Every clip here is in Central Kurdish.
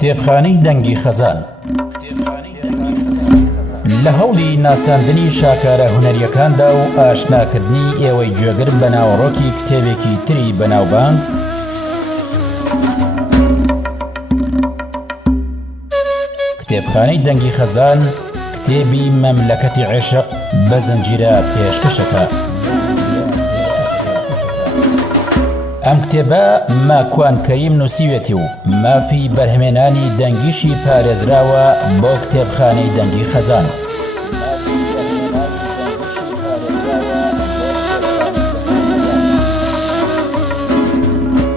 کتێبخانەی دەنگی خەزان لە هەوڵی ناساندنی شاکارە هونەریەکاندا و ئاشناکردنی ئێوەی گوێگر بە ناوەڕۆکی کتێبێکی تری بەناوبانگ کتێبخانەی دەنگی خەزان کتێبی مەملەکەتی عێشق بە زنجیرە پێشکەشەکە. ئەم کتێبە ماکوان کەریم نووسیوێتی و مافی بەرهەمێنانی دەنگیشی پارێزراوە بۆ کتێبخانەی دەنگی خەزان.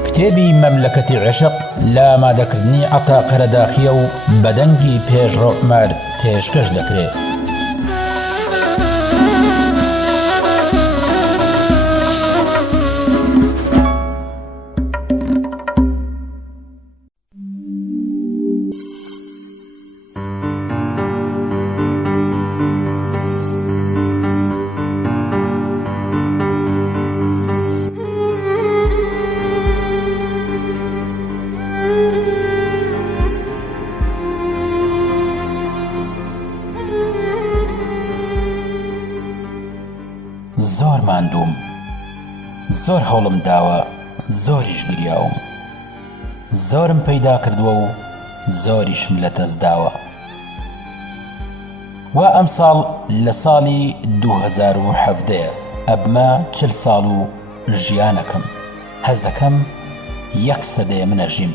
کتێبی مەملەکەتی عێشق لە ئامادەکردنی عەتا قەرەداخیە و بە دەنگی پێشڕۆمار پێشکەش دەکرێت. زۆر ماندووم، زۆر هەوڵم داوە، زۆریش گریاوم، زۆرم پەیدا کردووە و زۆریشم لە دەست داوە. وا ئەم ساڵ لە ساڵی 2017 ئەبمە 40 ساڵ و ژیانەکەم. هەز دەکەم 1 سەدەیە منەژیم.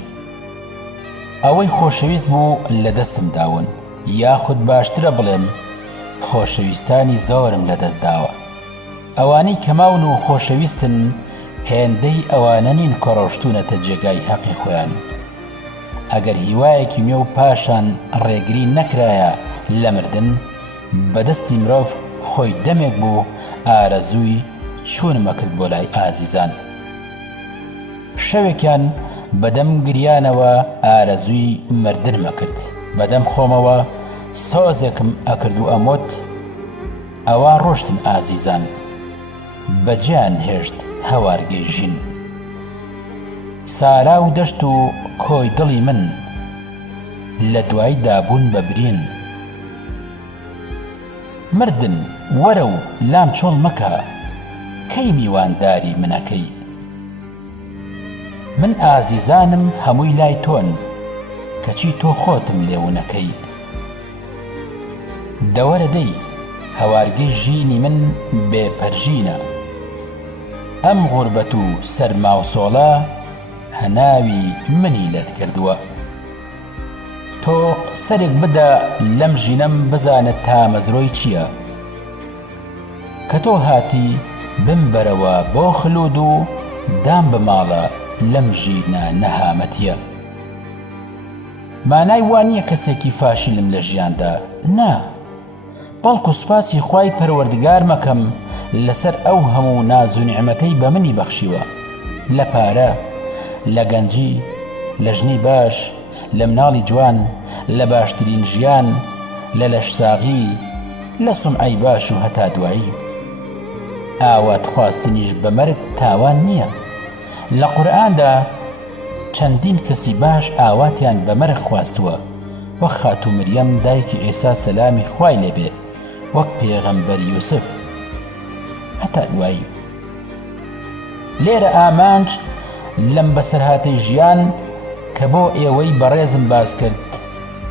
ئەوەی خۆشەویست بوو لە دەستم داون، یاخود باشترە بڵێم خۆشەویستانی زۆرم لە دەست داوە. ئەوانەی کەماون و خۆشەویستن هێندەی ئەوانە نین کە ڕۆشتوونەتە جێگای حەقی خۆیان. ئەگەر هیوایەکی مێ و پاشان ڕێگری نەکرایە لە مردن، بەدەستی مرۆڤ خۆی دەمێک بوو ئارەزووی چوونمە کرد بۆ لای ئازیزان. شەوێکیان بەدەم گریانەوە ئارەزووی مردنمە کرد. بەدەم خۆمەوە سۆزێکم ئەکرد و ئەموت ئەوە ڕۆشتن ئازیزان، بەجیان هێشت هەوارگەی ژین. سارا و دەشت و کۆی دڵی من لە دوای دابوون بە برین. مردن وەرە و لام چۆڵ مەکە، کەی میوانداری منەکەی. من ئازیزانم هەمووی لای تۆن، کەچی تۆ خۆتم لێونەکەی. دەوەرە دەی هەوارگەی ژینی من بێپەرژینە، ئەم غوربەت و سەرما و سۆڵە هەناوی منی لەت کردووە. تۆ سەرێک بدە لەم ژینەم بزانت تا مەزرۆی چییە، کە تۆ هاتی بمبەرەوە بۆ خلود و دام بماڵە لەم ژینە نەهامەتیە. مانای وانییە کەسێکی فاشیلم لە ژیاندا، نا، بەڵکو سوپاسی خوای پەروەردگار مەکەم لەسەر ئەو هەموو ناز و نیعمەتەی بە منی بەخشیوە، لە پارە، لە گەنجی، لە ژنی باش، لە مناڵی جوان، لە باشترین ژیان، لە لەشساغی، لە سومعەی باش و هەتا دوایی. ئاوات خواستنیش بە مەرگ تاوان نییە. لە قورئاندا چەندین کەسی باش ئاواتیان بە مەرگ خواستووە، وەک خاتوو مریەم دایکی عیسا سەلامی خوای لێبێ، وەک پێغەمبەر یوسف، هەتا دوایی. لێرە ئامانج لەم بەسەرهاتەی ژیان کە بۆ ئێوەی بەڕێزم باس کرد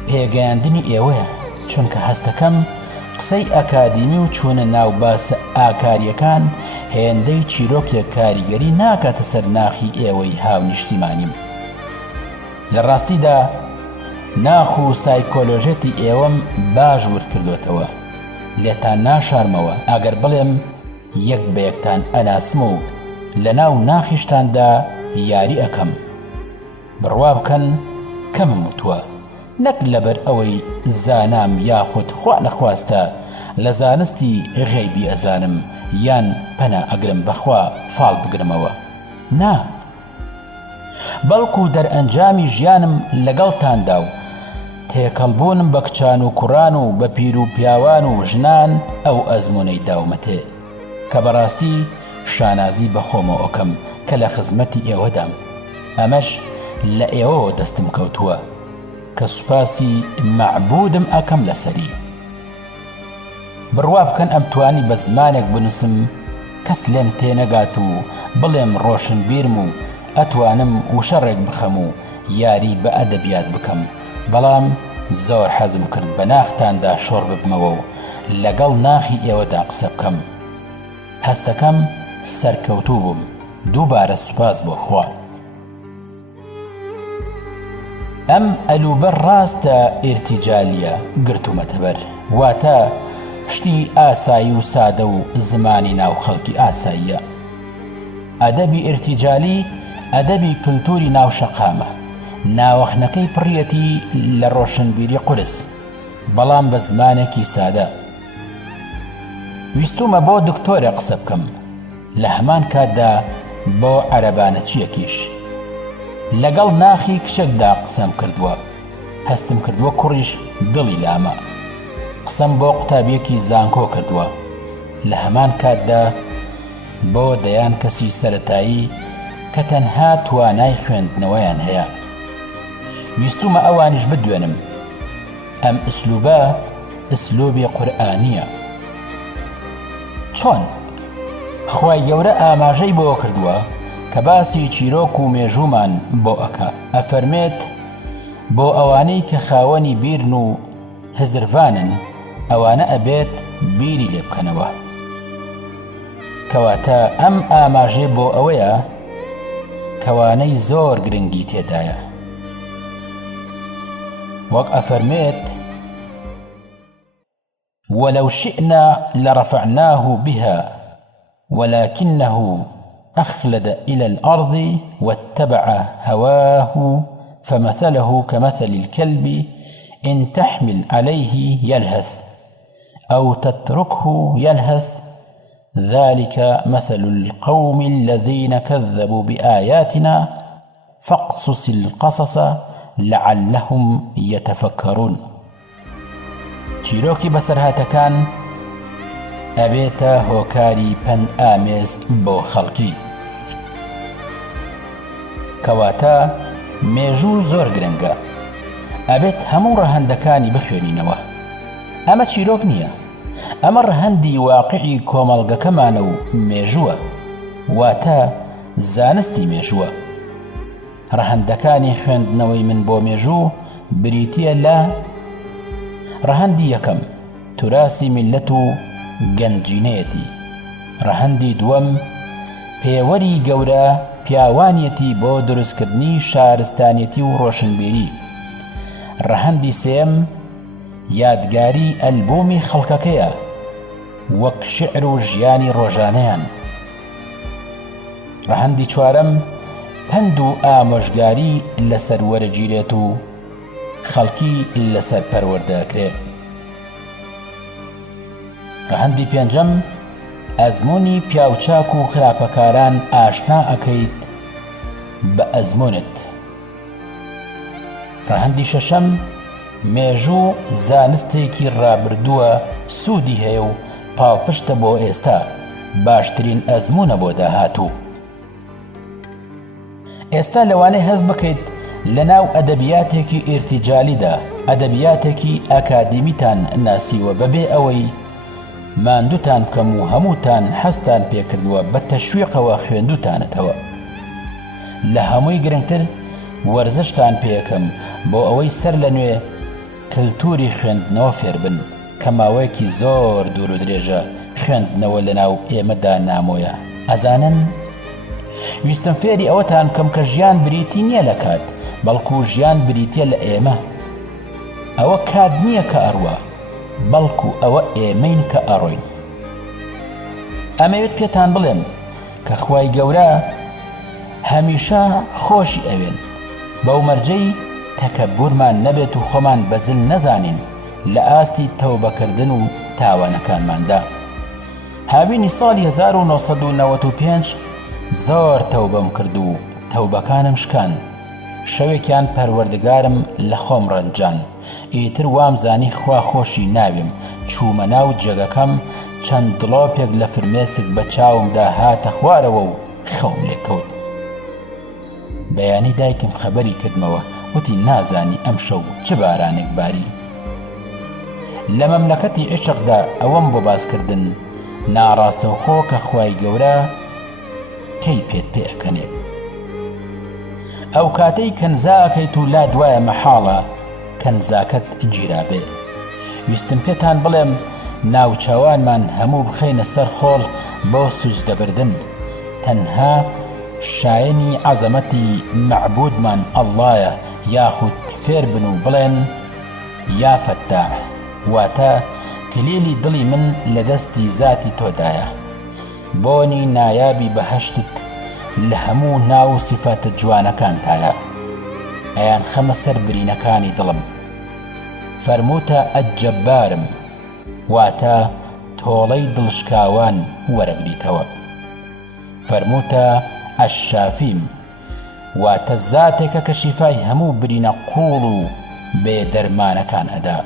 پێگەیاندنی ئێوەیە، چونکە هەستەکەم قسەی ئەکادیمی و چوونە ناو باسە ئاکاریەکان هێندەی چیرۆکێک کاریگەری ناکاتە سەر ناخی ئێوەی هاونیشتیمانیم. لە ڕاستیدا ناخ و سایکۆلۆژێتی ئێوەم باش ورد کردوێتەوە. لێتان ناشارمەوە ئەگەر بڵێم یەک بە یەکتان ئەناسم و لە ناو ناخیشتاندا یاری ئەەکەم. بڕوا بکەن کەمم وتووە، نەک لەبەر ئەوەی زانام یاخود خوا نەخواستە لە زانستی غەیبی ئەزانم یان پەنا ئەگرم بەخوا فاڵ بگرمەوە، نا، بەڵکو دەرئەنجامی ژیانم لەگەڵتاندا و تێکەڵبوونم بە کچان و کوڕان و بە پیر و پیاوان و ژنان ئەو ئەزمونەی داومەتێ کە بەڕاستی شانازی بەخۆمەوە ئەکەم کە لە خزمەتی ئێوەدام. ئەمەش لە ئێوەوە دەستم کەوتووە. کە سوپاسی معبودم ئەکەم لەسەری. بڕوا بکەن ئەم توانی بە زمانێک بنووسم کەس لێم تێنەگات و بڵێم ڕۆشنبیرم و ئەتوانم وشەڕێک بخەم و یاری بە ئەدەبیات بکەم، بەڵام زۆر حەزم کرد بە ناختاندا شۆڕ ببمەوە و لەگەڵ ناخی ئێوەدا قسە بکەم. هەستەکەم سەرکەوتوو بووم. دووبارە سوپاس بۆ خوا. ئەم ئەلوبەر ڕاستە ئێرتیجالیە گرتومەتەبەر، واتە شتی ئاسایی و سادە و زمانی ناو خەڵکی ئاساییە. ئەدەبی ئێرتیجالی ئەدەبی کلتوری ناو شەقامە، ناوەخنەکەی پڕیەتی لە ڕۆشنبیری قورس، بەڵام بە زمانێکی سادە. ویستومە بۆ دکتۆرە قسە بکەم، لە هەمان کاتدا بۆ عەرەبانەچیەکیش. لەگەڵ ناخی کچێکدا قسەم کردووە، هەستم کردووە کوڕیش دڵی لامە. قسەم بۆ قوتابیەکی زانکۆ کردووە، لە هەمان کاتدا بۆ دەیان کەسی سەرەتایی کە تەنها توانای خوێندنەوەیان هەیە. ویستومە ئەوانیش بدوێنم. ئەم ئسلوبە ئسلوبی قورئانیە. چۆن؟ خوای گەورە ئاماژەی بۆ کردووە کە باسی چیرۆک و مێژوومان بۆ ئەکا. ئەفەرمێت بۆ ئەوانەی کە خاوەنی بیرن و هزرڤانن، ئەوانە ئەبێت بیری لێ بکەنەوە. کەواتە ئەم ئاماژێ بۆ ئەوەیە کەوانەی زۆر گرنگی تێدایە. وەک ئەفەرمێت وَلَوْ شِئْنَا لَرَفَعْنَاهُ بِهَا وَلَكِنَّهُ أَخْلَدَ إِلَى الْأَرْضِ وَاتَّبَعَ هَوَاهُ فَمَثَلُهُ كَمَثَلِ الْكَلْبِ إِنْ تَحْمِلْ عَلَيْهِ يَلْهَثْ أَوْ تَتْرُكْهُ يَلْهَثْ ذَلِكَ مَثَلُ الْقَوْمِ الَّذِينَ كَذَّبُوا بِآيَاتِنَا فَاقْصُصِ الْقَصَصَ لَعَلَّهُمْ يَتَفَكَّرُونَ. چیرۆکی بەسەرهاتەکان ئەبێتە هۆکاری پەند ئامێز بۆ خەڵکی. کەواتە مێژوو زۆر گرنگە، ئەبێت هەموو ڕەهەندەکانی بخوێنینەوە. ئەمە چیرۆک نییە، ئەمە ڕەهەندی واقعی کۆمەڵگەکەمانە و مێژووە، واتە زانستی مێژووە. ڕەهەندەکانی خوێندنەوەی من بۆ مێژوو بریتیە لە ڕەهەندی یەکەم توراسی میلەت و گەنجینەیەتی، ڕەهەندی دووەم پێوەری گەورە پیاوانیەتی بۆ دروستکردنی شارستانیەتی و ڕۆشنبیری، ڕەهەندی سێم یادگاری ئەلبومی خەڵکەکەیە وەک شیعر و ژیانی ڕۆژانەیان، ڕەهەندی چوارەم پەند و ئامۆژگاری لەسەر وەرەگیرێت و خەڵکی لەسەر پەروەردەکرێت، ڕەهەندی پێنجەم ئەزموونی پیاوچاک و خراپەکاران ئاشنا ئەکەیت بە ئەزمونت، ڕەهەندی شەشەم مێژوو زانستێکی ڕابردووە سوودی هەیە و پاڵپشتە بۆ ئێستا، باشترین ئەزمونە بۆ داهاتوو. ئێستا لەوانەیە هەست بکەیت لە ناو ئەدەبیاتێکی ئێرتیجالیدا ئەدەبیاتێکی ئاکادیمیتان ناسیوە بەبێ ئەوەی ماندووتان بکەم و هەمووتان هەستان پێکردووە بە تەشویقەوە خوێندووتانەتەوە. لە هەمووی گرنگتر وەرزشتان پێیەکەم بۆ ئەوەی سەر لە نوێ کللتوری خوێندنەوە فێر بن کە ماوەیەکی زۆر دوور و درێژە خوێندنەوە لە ناو ئێمەدا نامۆیە. ئەزانن ویستم فێری ئەوەتان بکەم کە ژیان بریتی نییە لە کات، بەڵکو ژیان بریتیە لە ئێمە. ئەوە کات نییە کە ئەڕوە، بەڵکو ئەوە ئێمەین کە ئەڕۆین. ئەمەوێت پێتان بڵێم کە خوای گەورە هەمیشە خۆشی ئەوێن، بەو مەرجەی تەکەببورمان نەبێت و خۆمان بەزل نەزانین لە ئاستی تەوبەکردن و تاوانەکانماندا. هاوینی ساڵی 1995 زۆر تەوبەم کرد و تەوبەکانم شکان. شەوێکیان پەروەردگارم لە خۆم ڕەنجان، ئیتر وامزانی خوا خۆشی ناویم. چوومە ناو جێگەکەم، چەند دڵۆپێک لە فرمێسک بە چاومدا هاتە خوارەوە و خەوم لێکەوت. بەیانی دایکم خەبەری کردمەوە، وتی نازانی ئەم شەو چ بارانێک باری. لە مەملەکەتی عیشقدا ئەوەم بۆ باسکردن ناڕاستەوخۆ کە خوای گەورە کەی پێت پێ ئەکەنێ. ئەو کاتەی کەنزا ئەکەیت و لا دوایە مەحاڵە کەنزاکەت گیرابێ. ویستم پێتان بڵێم ناوچەوانمان هەموو بخەینە سەر خۆڵ بۆ سوزدەبردن، تەنها شایەنی عەزەمەتی مەعبودمان ئەڵڵایە، یاخود فێر بن و بڵێن یا فەتاح، واتە کلیلی دڵی من لە دەستی زاتی تۆدایە، بۆنی نایابی بەهەشتت لە هەموو ناو و سیفاتە جوانەکانتایە، ئەیان خەمە سەر برینەکانی دڵم. فەرمووتە ئەجەبارم، واتە تۆڵەی دڵشکاوان وەرەگریتەوە. فەرمووتە ئەشافیم، واتە زاتێکە کە شیفای هەموو برینە قوڵ و بێدەرمانەکان ئەدا.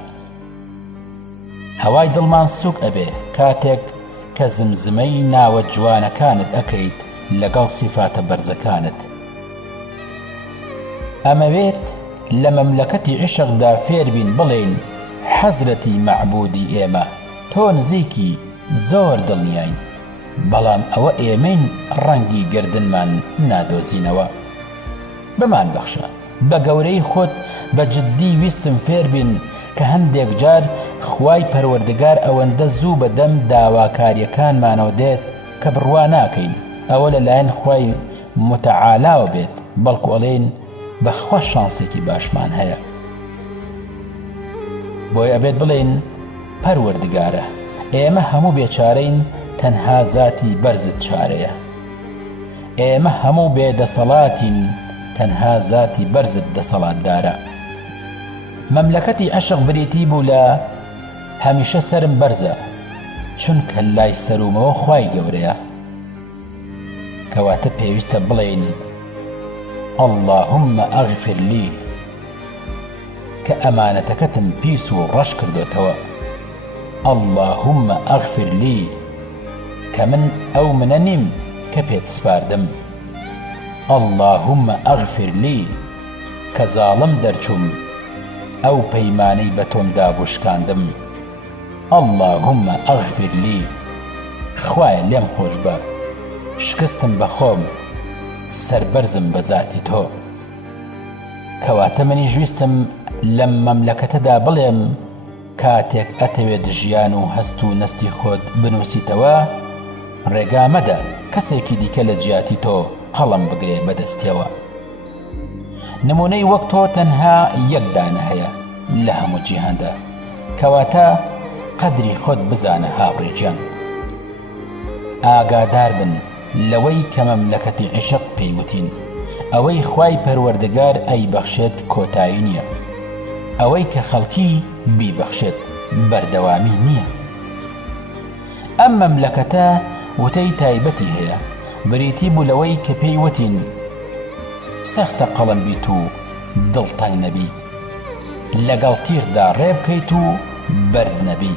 هەوای دڵمان سووک ئەبێ کاتێک کە زمزمەی ناوە جوانەکانت ئەکەیت لەگەڵ سیفاتە بەرزەکانت. ئەمەوێت لە مەملەکەتی عیشقدا فێر بین بڵێن حەزرەتی مەعبودی ئێمە، تۆ نزیکی زۆر دڵنیاین، بەڵام ئەوە ئێمەین ڕەنگی گردنمان نادۆزینەوە. بمان بەخشە بە گەورەی خۆت بە جددی ویستم فێر بین کە هەندێک جار خوای پەروەردگار ئەوەندە زوو بەدەم داواکاریەکانمانەوە دێت کە بڕوا ناکەین ئەوە لەلایەن خوای متعالاوە بێت، بەڵکو ئەڵێن بەخوا شانسێکی باشمان هەیە. بۆی ئەبێت بڵێن پەروەردگارە، ئێمە هەموو بێچارەین، تەنها زاتی بەرزت چارەیە. ئێمە هەموو بێدەسەڵاتین، تەنها زاتی بەرزت دەسەڵاتدارە. مەملەکەتی عەشق بریتی بوو لە هەمیشە سەرم بەرزە، چونکە لای سەرومەوە خوای گەورەیە، کەواتە پێویستە بڵێن اللهم ئەغفر لی، کە ئەمانەتەکەتم پیس و ڕەش کردوتەوە. اللهم ئەغفر لی، کە من ئەو منە نیم کە پێت سپاردم. اللهم ئەغفر لی، کە زاڵم دەرچووم ئەو پەیمانەی بە تۆم دابوشکاندم. اللهم ئەغفر لی، خوایە لێم خۆش بە، شکستم بە خۆم، سەربەرزم بە زاتی تۆ. کەواتە منیش ویستم لەم مەملەکەتەدا بڵێم کاتێک ئەتەوێت ژیان و هەست و نەستی خۆت بنووسیتەوە، ڕێگا مەدە کەسێکی دیکە لە جیاتی تۆ قەڵەم بگرێ بەدەستیەوە. نمونەی وەک تۆ تەنها یەک دانە هەیە لە هەموو جیهاندا، کەواتە قەدری خۆت بزانە هاوڕێجیان. ئاگادار بن لەوەی کە مەملەکەتی عیشق پێیوتین، ئەوەی خوای پەروەردگار ئەیبەخشێت کۆتایی نییە، ئەوەی کە خەڵکی بیبەخشێت بەردەوامی نییە. ئەم مەملەکەتە وتەی تایبەتی هەیە، بریتی بوو لەوەی کە پێیوتین سەختە قەڵەم بیت و دڵتەنگ نەبی، لەگەڵ تیغدا ڕێبکەیت و بەرد نەبی.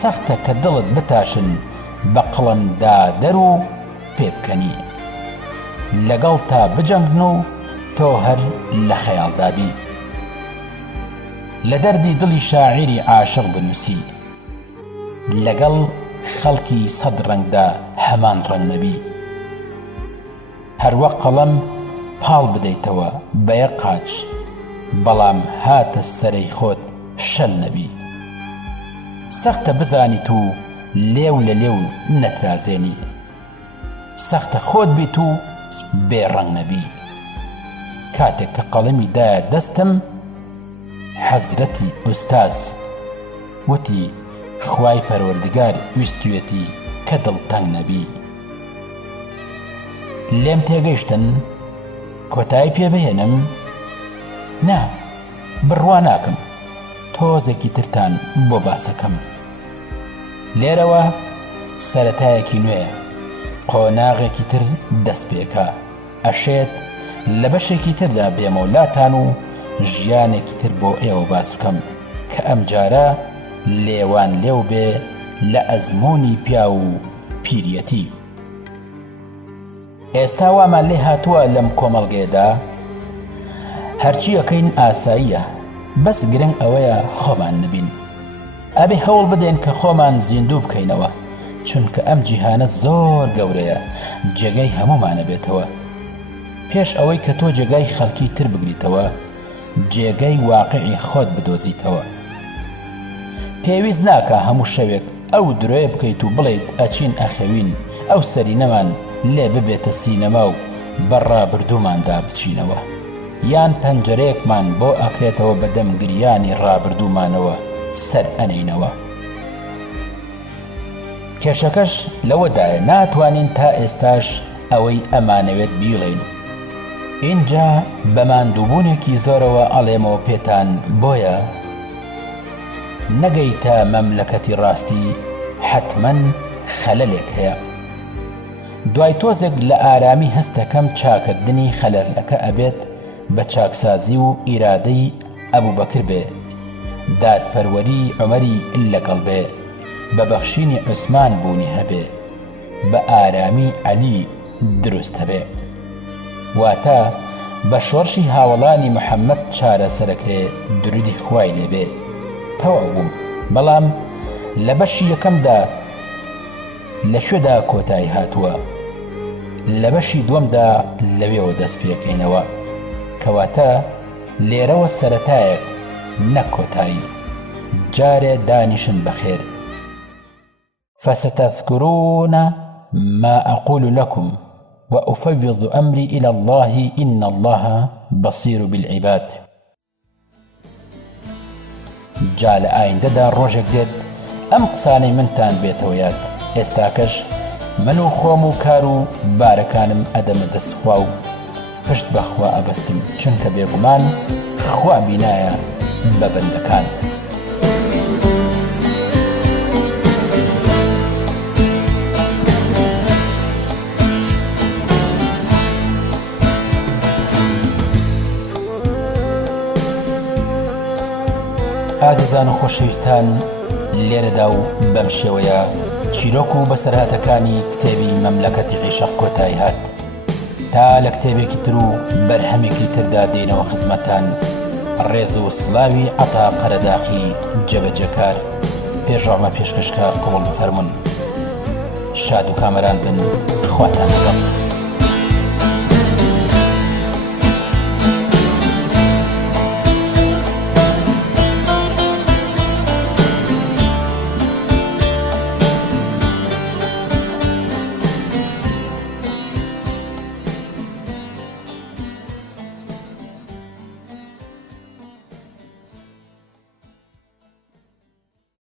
سەختە کە دڵت بتاشن بە قڵمدا دەر و پێبکەنی، لەگەڵ تا بجەنگن و تۆ هەر لە خەیاڵدابی. لە دەردی دڵی شاعیری عاشق بنووسی، لەگەڵ خەڵکی سەد ڕەنگدا هەمان ڕەنگ نەبی. هەروەک قەڵەم پاڵ بدەیتەوە بە یەک قاچ، بەڵام هاتە سەرەی خۆت شەل نەبی. سەختە بزانیت و لێو لە لێو نەترازێنی، سەختە خۆت بیت و بێڕەنگ نەبی. کاتێک کە قەڵەمی دایە دەستم، حەزرەتی ئوستاز وتی خوای پەروەردگار ویستوێتی کە دڵتەنگ نەبی. لێم تێگەیشتن کۆتایی پێ بهێنم؟ نا، بڕوا ناکەم، تۆزێکی ترتان بۆ باسەکەم. لێرەوە سەرەتایەکی نوێیە، قۆناغێکی تر دەست پێکە، ئەشێت لە بەشێکی تردا بێمەولاتان و ژیانێکی تر بۆ ئێوە باس بکەم کە ئەم جارە لێوان لێو بێ لە ئەزموونی پیا و پیرەتی. ئێستا وامان لێ هاتووە لەم کۆمەڵگێدا هەرچی ئەەکەین ئاساییە، بەس گرنگ ئەوەیە خۆمان نبین. ئەبێ هەوڵ بدەین کە خۆمان زیندوو بکەینەوە، چونکە ئەم جیهانە زۆر گەورەیە، جێگەی هەمومانە بێتەوە. پێش ئەوەی کە تۆ جێگای خەڵکی تر بگریتەوە، جێگەی واقعی خۆت بدۆزیتەوە. پێویست ناکە هەموو شەوێک ئەو درۆیە بکەیت و بڵێیت ئەچین ئەخەوین، ئەو سەرینەمان لێ ببێتە سینەما و بەڕابردووماندا بچینەوە، یان پەنجەرەیەکمان بۆ ئەکرێتەوە بەدەم گریانی ڕابردوومانەوە سەر ئەنەینەوە. کێشەکەش لەوەدایە ناتوانین تا ئێستاش ئەوەی ئەمانەوێت بیڵێن. اینجا بە ماندووبوونێکی زۆرەوە ئەڵێمەوە پێتان بۆیە نەگەیتە مەملەکەتی ڕاستی حتمەن خەلەلێک هەیە. دوای تۆزێک لە ئارامی هەستەکەم چاکردنی خەلەلەکە ئەبێت بە چاکسازی و ئیرادەی ئەبوبەکر بێ، دادپەروەری عومەری لەگەڵ بێ، بە بەخشینی عوسمان بوونی هەبێ، بە ئارامی عەلی دروست هەبێ، واتە بە شۆڕشی هاوڵانی محەممەد چارەسەرەکرێ درودی خوای لێبێ. تەواو بووم، بەڵام لە بەشی یەکەمدا لەکوێدا کۆتایی هاتووە، لە بەشی دووەمدا لەوێەوە دەست پێکەینەوە، کەواتە لێرەوە سەرەتایەک نەک کۆتایی. جارێ دانیشن بەخێر. فستذكرون ما أقول لكم وأفوض أمري إلى الله إن الله بصير بالعباد. جا لە ئایندەدا ڕۆژێک دێت ئەم قسانەی منتان بێتەوە یاد. ئێستاکەش من و خۆم و کار و بارەکانم ئەدەمە دەستخوا و پشت بەخوا ئەبەستم، چونکە بێگومان خوا بینایە بە بەندەکان. ئازیزان و خۆشەویستان، لێرەدا و بەم شێوەیە چیرۆک و بەسەرهاتەکانی کتێبی مەملەکەتی عیشق کۆتایی هات. تا لە کتێبێکی تر و بەرهەمێکی تردا دێنەوە خزمەتان. ڕێز و سڵاوی عەتا قەرەداخی جەبەجەکار پێشڕامە پێشکەشکە قبوڵ بفەرمون. شاد و کامەران بن، خواتان لەگەڵ.